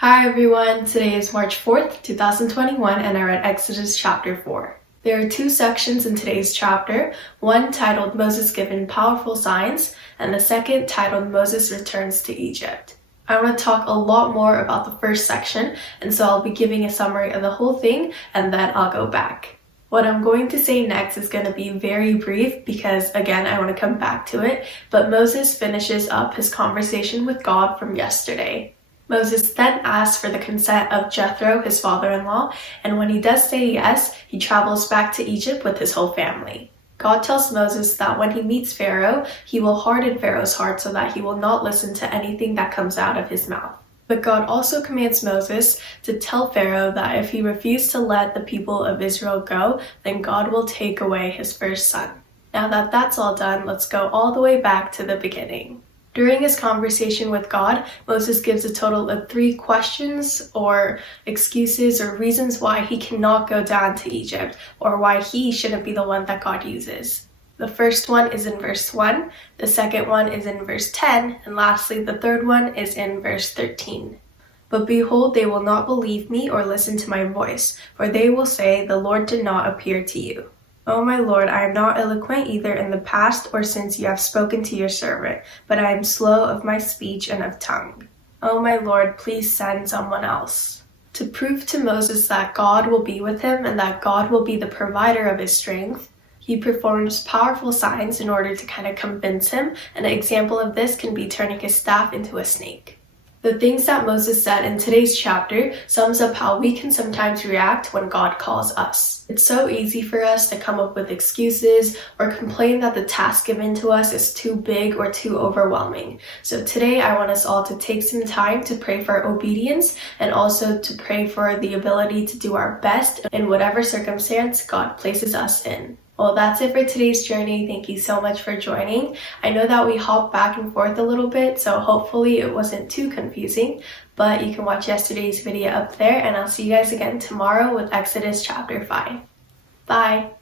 Hi everyone, today is March 4th, 2021, and I read Exodus chapter 4. There are two sections in today's chapter, one titled Moses Given Powerful Signs, and the second titled Moses Returns to Egypt. I want to talk a lot more about the first section, and so I'll be giving a summary of the whole thing, and then I'll go back. What I'm going to say next is going to be very brief because, again, I want to come back to it, but Moses finishes up his conversation with God from yesterday. Moses then asks for the consent of Jethro, his father-in-law, and when he does say yes, he travels back to Egypt with his whole family. God tells Moses that when he meets Pharaoh, he will harden Pharaoh's heart so that he will not listen to anything that comes out of his mouth. But God also commands Moses to tell Pharaoh that if he refused to let the people of Israel go, then God will take away his first son. Now that that's all done, let's go all the way back to the beginning. During his conversation with God, Moses gives a total of 3 questions or excuses or reasons why he cannot go down to Egypt or why he shouldn't be the one that God uses. The first one is in verse 1, the second one is in verse 10, and lastly the third one is in verse 13. But behold, they will not believe me or listen to my voice, for they will say, the Lord did not appear to you. O my Lord, I am not eloquent either in the past or since you have spoken to your servant, but I am slow of my speech and of tongue. O my Lord, please send someone else. To prove to Moses that God will be with him and that God will be the provider of his strength, he performs powerful signs in order to kind of convince him, and an example of this can be turning his staff into a snake. The things that Moses said in today's chapter sums up how we can sometimes react when God calls us. It's so easy for us to come up with excuses or complain that the task given to us is too big or too overwhelming. So today I want us all to take some time to pray for obedience and also to pray for the ability to do our best in whatever circumstance God places us in. Well, that's it for today's journey. Thank you so much for joining. I know that we hopped back and forth a little bit, so hopefully it wasn't too confusing, but you can watch yesterday's video up there, and I'll see you guys again tomorrow with Exodus chapter 5. Bye!